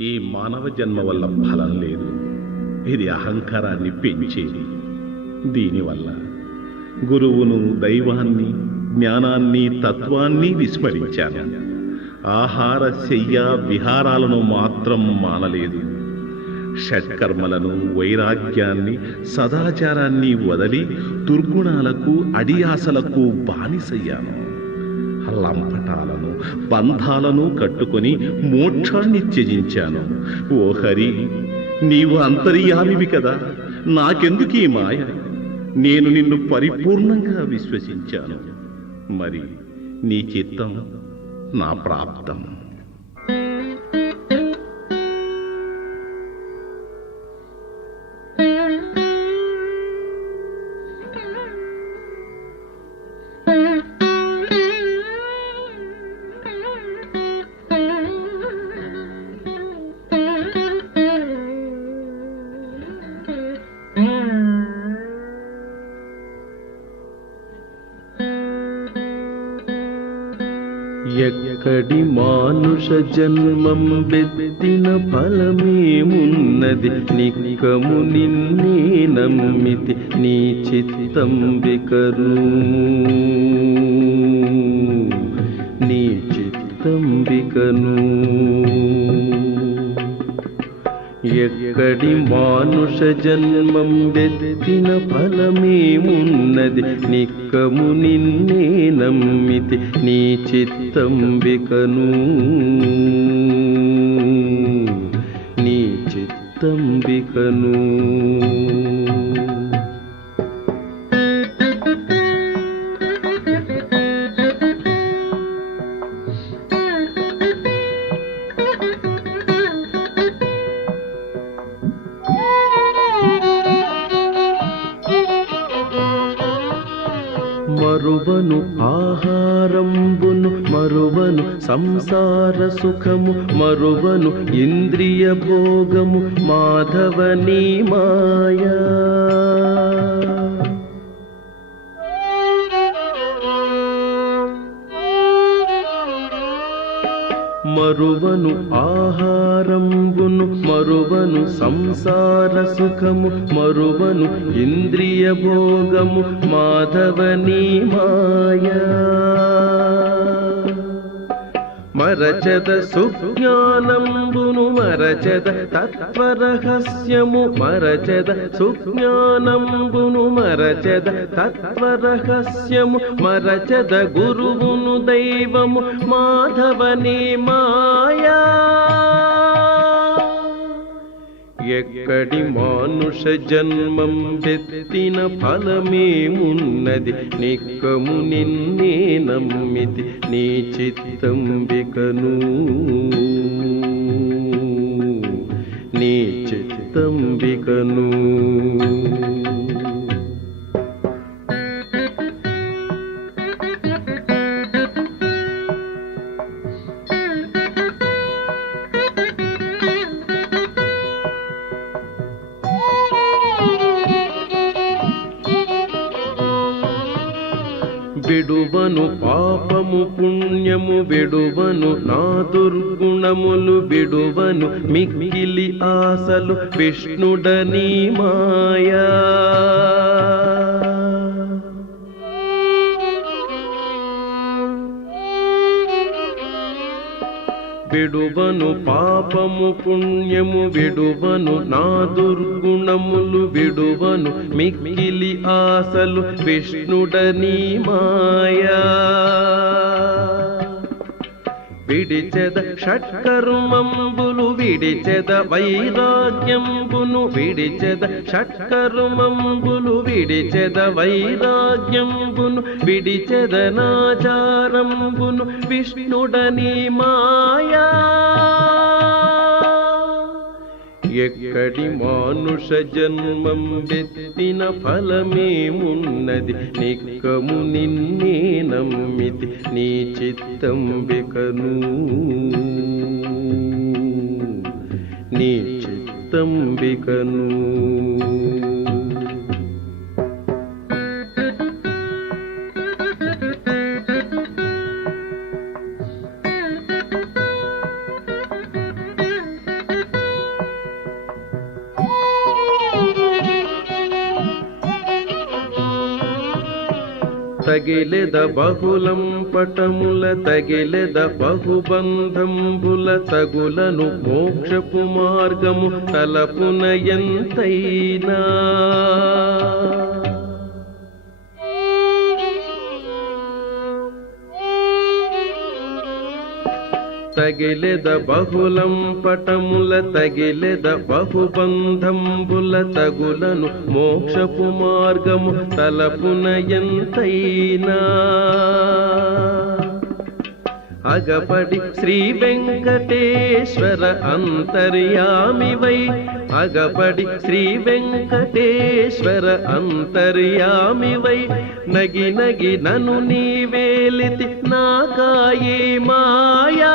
ఈ మానవ జన్మ వల్ల ఫలం లేదు. ఇది అహంకారాన్ని పెంచేది. దీనివల్ల గురువును దైవాన్ని జ్ఞానాన్ని తత్వాన్ని విస్మరించాను. ఆహార శయ్య విహారాలను మాత్రం మానలేదు. షట్కర్మలను వైరాగ్యాన్ని సదాచారాన్ని వదలి దుర్గుణాలకు అడియాసలకు బానిసయ్యాను. లంపటాలను బంధాలను కట్టుకొని మోక్షాన్ని త్యజించాను. ఓ హరి నీవు అంతర్యామివి కదా. నాకెందుకు ఈ మాయ? నేను నిన్ను పరిపూర్ణంగా విశ్వసించాను. మరి నీ చిత్తం నా ప్రాప్తం. మానుష జన్మం బెత్తిన ఫలమేమున్నది? నిక్కము నిన్నే నమ్మితి నీ చిత్తం వికరు. నీ చిత్తం వికను ఎక్కడి మానుష జన్మం బెత్తిన ఫలమేమున్నది? నిక్కము నిన్నే నమ్మితి నీ చిత్తం బికను నీ చిత్తం మరువను ఆహారంబును మరువను సంసార సుఖము మరువను ఇంద్రియ భోగము మాధవని మాయా మరువను ఆహారంబును మరువను సంసార సుఖము మరువను ఇంద్రియ భోగము మాధవని మాయా మరచద సుజ్ఞానంబును మరచద తత్వరహస్యము మరచద సుజ్ఞానంబును మరచద తత్వరహస్యము మరచద గురువును దైవము మాధవని మాయా. ఎక్కడి మానుష జన్మం తెత్తిన ఫలమేమున్నది నిక్కము నిన్నే నమ్మితి నీ చిత్తం బికను నీ చిత్తం బికను విడువను పాపము పుణ్యము విడువను నా దుర్గుణములు విడువను మిక్కిలి ఆశలు విష్ణుడని మాయా. విడువను పాపము పుణ్యము విడువను నా దుర్గుణములు విడువను మిక్కిలి ఆశలు విష్ణుడని మాయా. విడిచెద షట్కర్మంబు విడిచెద వైరాగ్యంబును విడిచెద షట్కర్మంబులు విడిచెద వైరాగ్యంబును విడిచెద నాచారంబును విష్ణుడని మాయా. ఎక్కడి మానుష జన్మం వెత్తిన ఫలమేమున్నది? నిక్కము నిన్నే నమ్మితి నీ చిత్తం బికను నీ చిత్తంబికను. తగిలెద బహులం పటముల తగిలెద బహుబంధంబుల తగులను మోక్షపు మార్గము తలపున ఎంతైనా. తగిలెద బహులం పటముల తగిలెద బహుబంధంబుల తగులను మోక్షపు మార్గము తలపున ఎంతైనా. అగపడి శ్రీ వెంకటేశ్వర అంతర్యామివై. అగపడి శ్రీ వెంకటేశ్వర అంతర్యామివై. నగి నగి నను నీవేలితి నాకాయే మాయా.